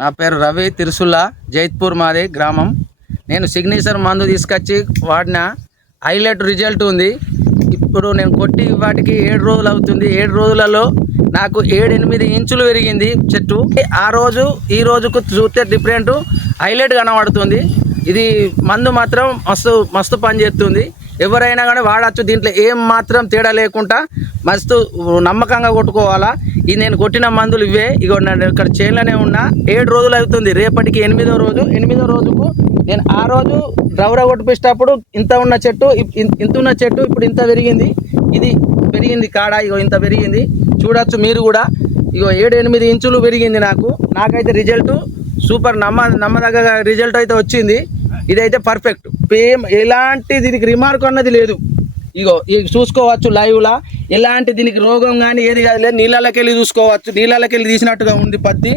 నా పేరు రవి తిరుసుల్లా, జైత్పూర్ మాది గ్రామం. నేను సిగ్నేచర్ మందు తీసుకొచ్చి వాడిన హైలైట్ రిజల్ట్ ఉంది. ఇప్పుడు నేను కొట్టి వాటికి 7 రోజులు అవుతుంది. 7 రోజులలో నాకు 7-8 ఇంచులు పెరిగింది చెట్టు. ఆ రోజు ఈ రోజుకు చూస్తే డిఫరెంట్ హైలైట్ కనబడుతుంది. ఇది మందు మాత్రం మస్తు మస్తు పని చేస్తుంది. ఎవరైనా కానీ వాడచ్చు. దీంట్లో ఏం మాత్రం తేడా లేకుండా మస్తు నమ్మకంగా కొట్టుకోవాలా. ఇది నేను కొట్టిన మందులు ఇవే. ఇగో నేను ఇక్కడ చేనులోనే ఉన్నా. 7 రోజులు అవుతుంది. రేపటికి 8వ రోజు. 8వ రోజుకు నేను ఆ రోజు రౌర కొట్టిపించేటప్పుడు ఇంత ఉన్న చెట్టు ఇప్పుడు ఇంత పెరిగింది. ఇది పెరిగింది కాడ, ఇగో ఇంత పెరిగింది. చూడొచ్చు మీరు కూడా. ఇగో 7-8 ఇంచులు పెరిగింది నాకైతే రిజల్ట్ సూపర్ నమ్మదగ్గ రిజల్ట్ అయితే వచ్చింది. ఇదైతే పర్ఫెక్ట్. ఎలాంటి దీనికి రిమార్క్ అన్నది లేదు. ఇగో చూసుకోవచ్చు లైవ్లా. ఎలాంటి దీనికి రోగం కానీ ఏది కాదు లేదు. నీళ్ళకి వెళ్ళి చూసుకోవచ్చు. నీళ్ళకి వెళ్ళి తీసినట్టుగా ఉంది పత్తి.